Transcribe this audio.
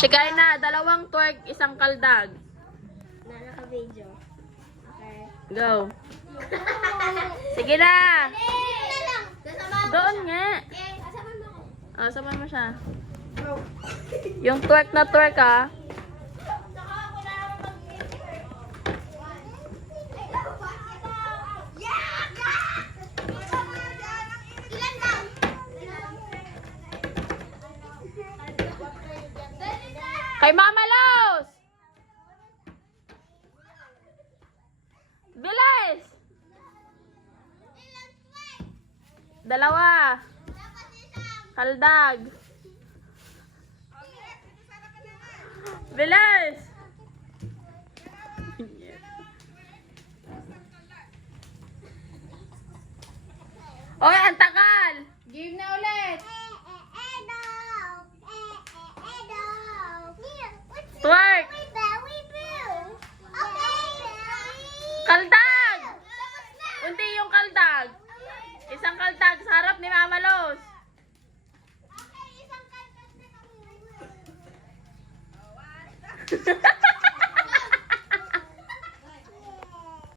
Shigay na, dalawang twerk, isang kaldag. Na naka-video. Okay. Go. Sige na. Doon nga. Oh, saman mo siya. Yung twerk na twerk ah. Kay Mama Los! Bilis! Dalawa. Kaldag. Bilis! Oy, ang tagal! Game na ulit. Twerk! Kaldag! Unti yung kaldag. Isang kaldag sa harap ni Mama Los. Okay, isang kaltas na kami.